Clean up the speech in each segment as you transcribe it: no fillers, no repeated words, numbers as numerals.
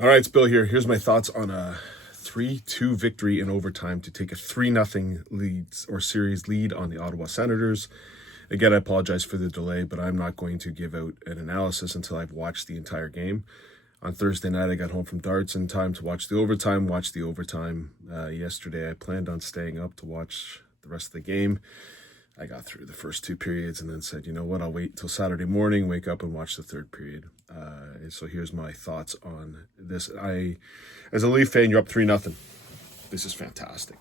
All right, it's Bill here. Here's my thoughts on a 3-2 victory in overtime to take a 3-0 leads or series lead on the Ottawa Senators. Again, I apologize for the delay, but I'm not going to give out an analysis until I've watched the entire game. On Thursday night, I got home from darts in time to watch the overtime. Yesterday, I planned on staying up to watch the rest of the game. I got through the first two periods and then said, you know what, I'll wait till Saturday morning, wake up and watch the third period. So here's my thoughts on this. As a Leaf fan, you're up 3-0. This is fantastic.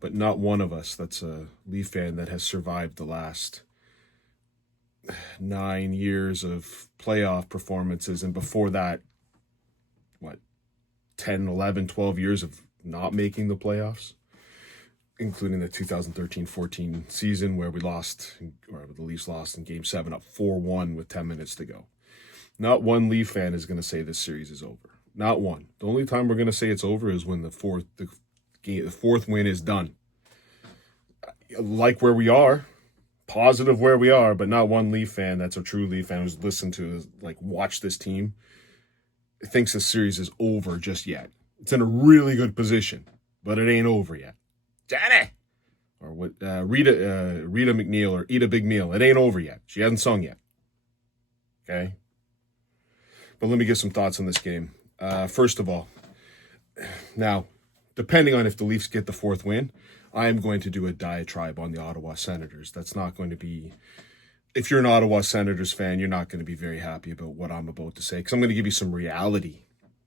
But not one of us that's a Leaf fan that has survived the last 9 years of playoff performances. And before that, 10, 11, 12 years of not making the playoffs, including the 2013-14 season where the Leafs lost in Game 7 up 4-1 with 10 minutes to go. Not one Leaf fan is going to say this series is over. Not one. The only time we're going to say it's over is when the fourth win is done. Like where we are, positive where we are, but not one Leaf fan that's a true Leaf fan who's listened to, watch this team, thinks this series is over just yet. It's in a really good position, but it ain't over yet. Johnny! Or what? Rita McNeil or Eat a Big Meal. It ain't over yet. She hasn't sung yet. Okay? But let me give some thoughts on this game. First of all, now, depending on if the Leafs get the fourth win, I am going to do a diatribe on the Ottawa Senators. That's not going to be... If you're an Ottawa Senators fan, you're not going to be very happy about what I'm about to say, because I'm going to give you some reality.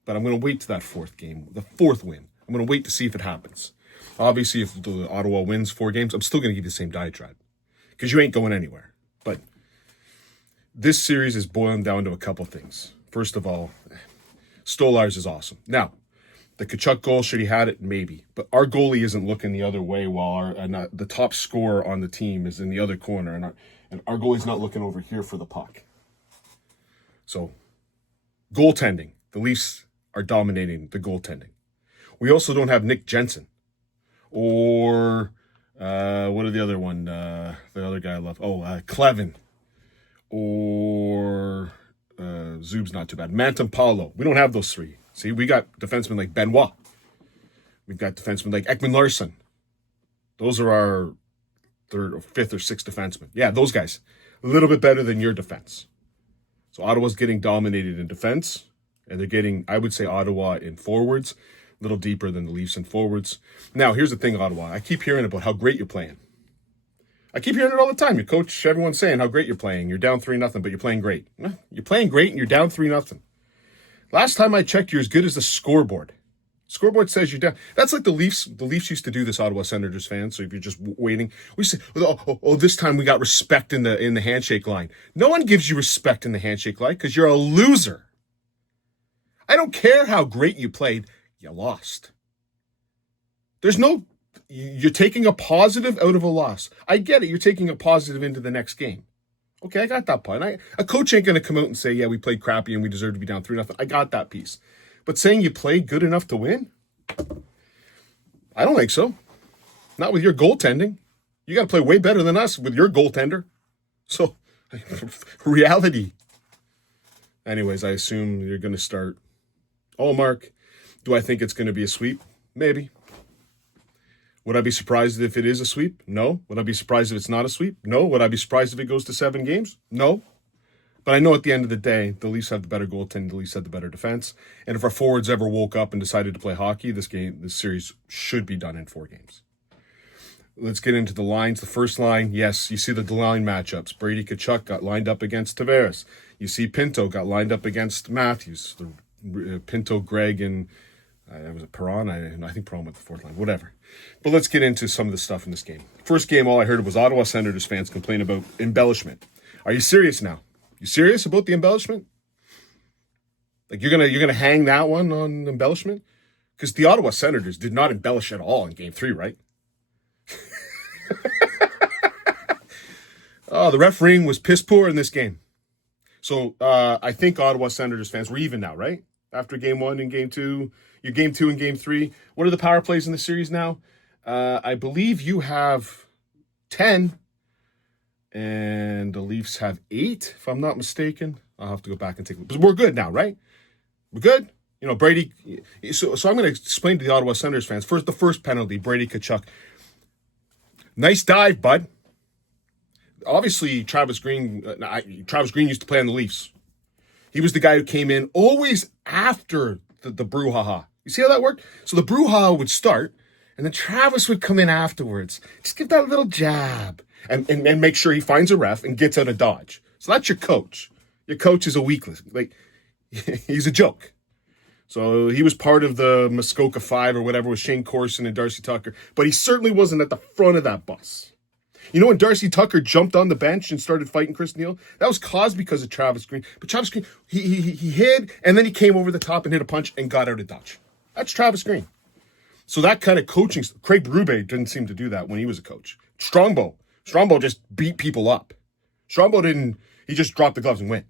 But I'm going to wait to that fourth game, the fourth win. I'm going to wait to see if it happens. Obviously, if the Ottawa wins 4 games, I'm still going to give you the same diatribe, because you ain't going anywhere. But this series is boiling down to a couple things. First of all, Stolarz is awesome. Now, the Tkachuk goal, should he had it? Maybe. But our goalie isn't looking the other way while the top scorer on the team is in the other corner, and our goalie's not looking over here for the puck. So, goaltending. The Leafs are dominating the goaltending. We also don't have Nick Jensen. Or, what are the other one? The other guy I love. Clevin. Or, Zub's not too bad. Mantampalo. We don't have those three. See, we got defensemen like Benoit. We've got defensemen like Ekman Larsson. Those are our third or fifth or sixth defensemen. Yeah, those guys. A little bit better than your defense. So Ottawa's getting dominated in defense, and they're getting, I would say, Ottawa in forwards, a little deeper than the Leafs in forwards. Now, here's the thing, Ottawa. I keep hearing about how great you're playing. I keep hearing it all the time. Your coach, everyone's saying how great you're playing. You're down 3-0, but you're playing great. You're playing great, and you're down 3-0. Last time I checked, you're as good as the scoreboard. Scoreboard says you're down. That's like the Leafs. The Leafs used to do this, Ottawa Senators fans. So if you're just waiting, we say, this time we got respect in the handshake line. No one gives you respect in the handshake line because you're a loser. I don't care how great you played. You lost. You're taking a positive out of a loss. I get it. You're taking a positive into the next game. Okay, I got that point. A coach ain't going to come out and say, yeah, we played crappy and we deserve to be down 3-0. I got that piece. But saying you played good enough to win? I don't think so. Not with your goaltending. You got to play way better than us with your goaltender. So, reality. Anyways, I assume you're going to start. Oh, Mark, do I think it's going to be a sweep? Maybe. Would I be surprised if it is a sweep? No. Would I be surprised if it's not a sweep? No. Would I be surprised if it goes to 7 games? No. But I know at the end of the day, the Leafs have the better goaltending, the Leafs have the better defense. And if our forwards ever woke up and decided to play hockey, this series should be done in 4 games. Let's get into the lines. The first line, yes, you see the line matchups. Brady Tkachuk got lined up against Tavares. You see Pinto got lined up against Matthews. Pinto, Greg, and was it Perron? I think Perron went the fourth line. Whatever. But let's get into some of the stuff in this game. First game, all I heard was Ottawa Senators fans complain about embellishment. Are you serious now? You serious about the embellishment? Like you're gonna hang that one on embellishment? Because the Ottawa Senators did not embellish at all in Game 3, right? The refereeing was piss poor in this game. So I think Ottawa Senators fans, we're even now, right? After Game 1 and Game 2, your Game 2 and Game 3. What are the power plays in the series now? I believe you have 10. And the Leafs have 8, if I'm not mistaken. I'll have to go back and take a look. But we're good now, right? We're good? You know, Brady. So I'm going to explain to the Ottawa Senators fans. First, the first penalty, Brady Tkachuk. Nice dive, bud. Obviously, Travis Green used to play on the Leafs. He was the guy who came in always after the brouhaha. You see how that worked? So the brouhaha would start, and then Travis would come in afterwards. Just give that little jab and make sure he finds a ref and gets out of dodge. So that's your coach. Your coach is a weakling. Like, he's a joke. So he was part of the Muskoka Five or whatever with Shane Corson and Darcy Tucker, but he certainly wasn't at the front of that bus. You know when Darcy Tucker jumped on the bench and started fighting Chris Neal? That was caused because of Travis Green. But Travis Green, he hid, and then he came over the top and hit a punch and got out of dodge. That's Travis Green. So that kind of coaching, Craig Berube didn't seem to do that when he was a coach. Strongbow just beat people up. Strongbow didn't, he just dropped the gloves and went.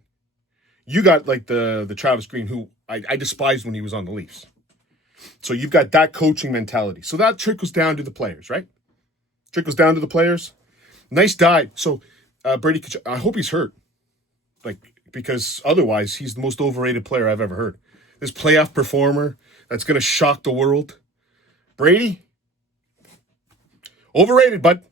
You got like the Travis Green, who I despised when he was on the Leafs. So you've got that coaching mentality. So that trickles down to the players, right? Trickles down to the players. Nice dive. So Brady Tkachuk, I hope he's hurt. Because otherwise he's the most overrated player I've ever heard. This playoff performer that's going to shock the world. Brady, overrated, bud.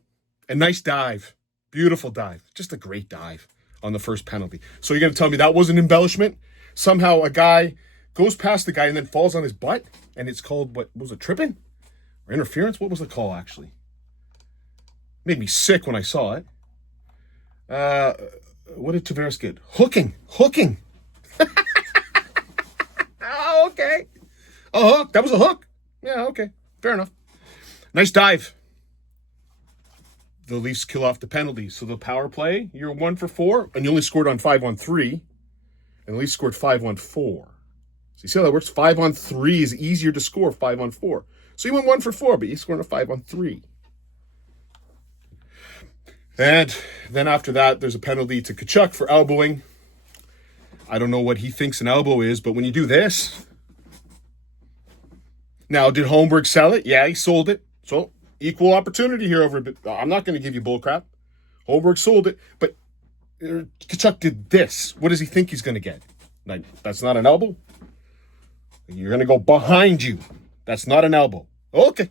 A nice dive. Beautiful dive. Just a great dive on the first penalty. So you're going to tell me that was an embellishment? Somehow a guy goes past the guy and then falls on his butt, and it's called, what was it, tripping? Or interference? What was the call, actually? Made me sick when I saw it. What did Tavares get? Hooking. Oh, okay. A hook. That was a hook. Yeah, okay. Fair enough. Nice dive. The Leafs kill off the penalty. So the power play, you're 1 for 4, and you only scored on 5 on 3. And the Leafs scored 5 on 4. So you see how that works? 5 on 3 is easier to score 5 on 4. So you went 1 for 4, but you scored a 5 on 3. And then after that, there's a penalty to Tkachuk for elbowing. I don't know what he thinks an elbow is, but when you do this... Now, did Holmberg sell it? Yeah, he sold it. So, equal opportunity here over a bit. I'm not going to give you bullcrap. Holmberg sold it, but Tkachuk did this. What does he think he's going to get? Like, that's not an elbow? You're going to go behind you. That's not an elbow. Okay.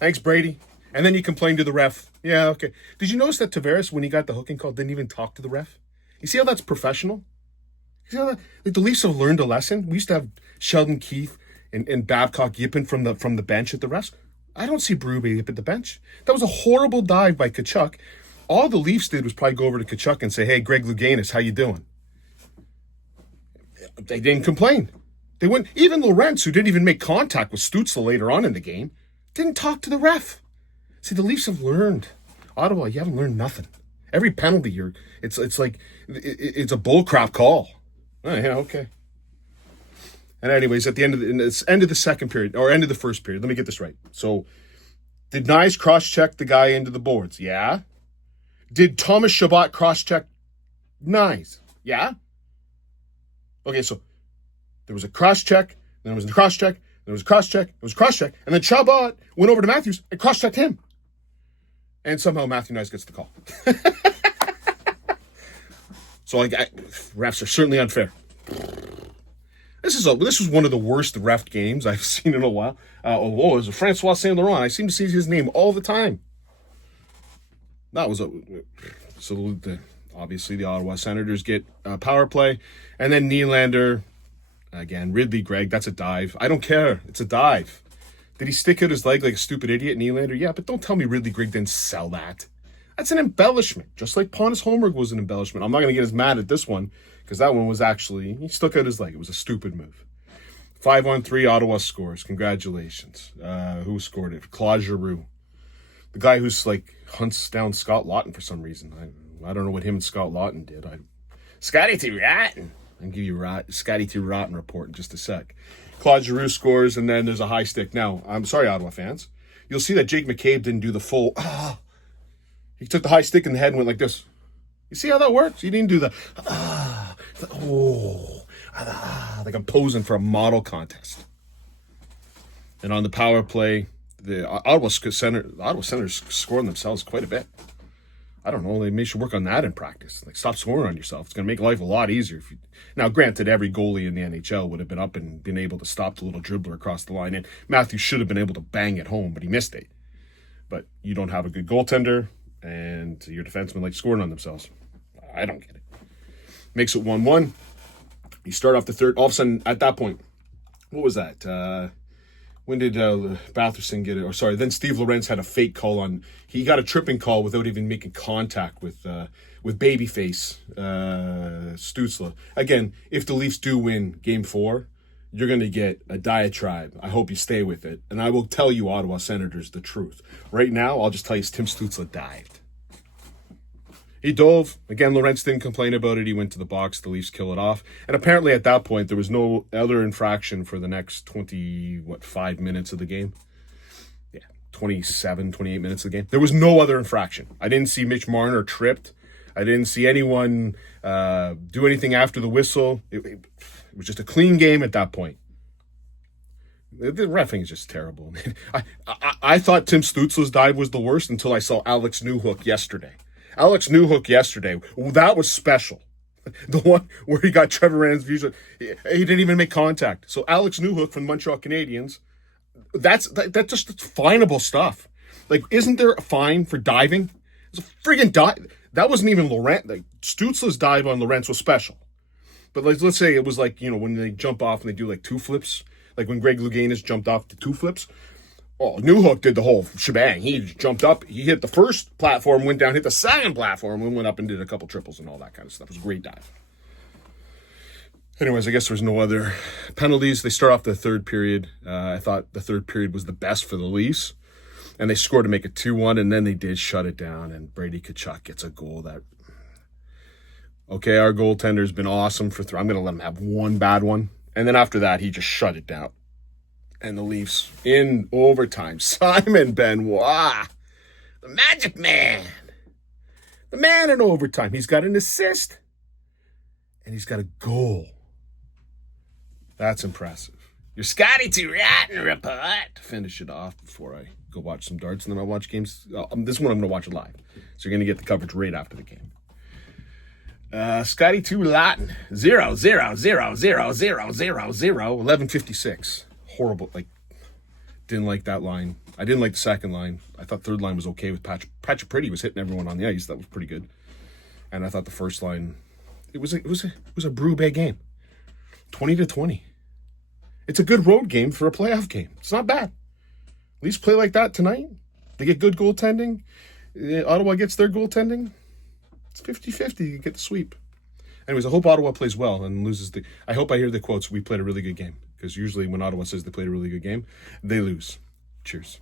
Thanks, Brady. And then you complain to the ref. Yeah, okay. Did you notice that Tavares, when he got the hooking call, didn't even talk to the ref? You see how that's professional? You see how that, like, the Leafs have learned a lesson? We used to have Sheldon Keefe and Babcock yipping from the bench at the refs. I don't see Berube yip at the bench. That was a horrible dive by Tkachuk. All the Leafs did was probably go over to Tkachuk and say, hey, Greg Louganis, how you doing? They didn't complain. They wouldn't. Even Lorentz, who didn't even make contact with Stützle later on in the game, didn't talk to the ref. See, the Leafs have learned. Ottawa, you haven't learned nothing. Every penalty, it's like it's a bullcrap call. Oh, yeah, okay. And anyways, at the end of the second period, or end of the first period, let me get this right. So, did Nyes cross-check the guy into the boards? Yeah. Did Thomas Chabot cross-check Nyes? Yeah. Okay, so there was a cross-check, then there was a cross-check, there was a cross-check, there was a cross-check, and then Chabot went over to Matthews and cross-checked him. And somehow Matthew Nyes gets the call. So, refs are certainly unfair. This was one of the worst ref games I've seen in a while. It was Francois Saint Laurent. I seem to see his name all the time. That was obviously the Ottawa Senators get power play, and then Nylander again. Ridley Gregg, that's a dive. I don't care. It's a dive. Did he stick out his leg like a stupid idiot, Nylander? Yeah, but don't tell me Ridley Gregg didn't sell that. That's an embellishment, just like Pontus Holmberg was an embellishment. I'm not going to get as mad at this one, because that one was actually, he stuck out his leg. It was a stupid move. 5 on 3, Ottawa scores. Congratulations. Who scored it? Claude Giroux. The guy who's like hunts down Scott Laughton for some reason. I don't know what him and Scott Laughton did. Scotty T. Rotten. I'll give you Scotty T. Rotten report in just a sec. Claude Giroux scores, and then there's a high stick. Now, I'm sorry, Ottawa fans. You'll see that Jake McCabe didn't do the full, He took the high stick in the head and went like this. You see how that works? He didn't do the, like I'm posing for a model contest. And on the power play, the Ottawa Senators scored themselves quite a bit. I don't know, they should work on that in practice. Like, stop scoring on yourself. It's going to make life a lot easier. Now, granted, every goalie in the NHL would have been up and been able to stop the little dribbler across the line. And Matthews should have been able to bang it home, but he missed it. But you don't have a good goaltender, and your defensemen like scoring on themselves. I don't get it. Makes it 1-1. You start off the third. All of a sudden, at that point, what was that? When did Batherson get it? Or sorry, then Steve Lorenz had a fake call on. He got a tripping call without even making contact with babyface Stützle. Again, if the Leafs do win Game 4, you're going to get a diatribe. I hope you stay with it. And I will tell you, Ottawa Senators, the truth. Right now, I'll just tell you, Tim Stützle dived. He dove. Again, Lorenz didn't complain about it. He went to the box. The Leafs kill it off. And apparently at that point, there was no other infraction for the next 5 minutes of the game. Yeah, 27, 28 minutes of the game. There was no other infraction. I didn't see Mitch Marner tripped. I didn't see anyone do anything after the whistle. It was just a clean game at that point. The reffing is just terrible. I thought Tim Stützle's dive was the worst until I saw Alex Newhook yesterday. Alex Newhook yesterday, that was special. The one where he got Trevor Rand's views, he didn't even make contact. So Alex Newhook from the Montreal Canadiens, that's just finable stuff. Like, isn't there a fine for diving? It's a friggin' dive. That wasn't even Laurent. Like, Stützle's dive on Laurent was special. But let's say it was like, when they jump off and they do like 2 flips, like when Greg Louganis jumped off to 2 flips. Oh, Newhook did the whole shebang. He jumped up, he hit the first platform, went down, hit the second platform, and went up and did a couple triples and all that kind of stuff. It was a great dive. Anyways, I guess there's no other penalties. They start off the third period. I thought the third period was the best for the Leafs. And they scored to make it 2-1, and then they did shut it down, and Brady Tkachuk gets a goal that... Okay, our goaltender's been awesome for I'm going to let him have one bad one. And then after that, he just shut it down. And the Leafs, in overtime, Simon Benoit, the Magic Man. The man in overtime. He's got an assist. And he's got a goal. That's impressive. Your Scotty T. Rotten report. To finish it off before I go watch some darts. And then I'll watch games. This one I'm going to watch it live. So you're going to get the coverage right after the game. Scotty 2 Latin 11:56. Horrible. Didn't like that line. I didn't like the second line. I thought third line was okay with Patrick Pretty was hitting everyone on the ice. That was pretty good. And I thought the first line, it was a brew bag game. 20-20. It's a good road game for a playoff game. It's not bad. Leafs play like that tonight. They get good goaltending. Ottawa gets their goaltending. It's 50-50. You get the sweep. Anyways, I hope Ottawa plays well and loses I hope I hear the quotes, "We played a really good game." Because usually when Ottawa says they played a really good game, they lose. Cheers.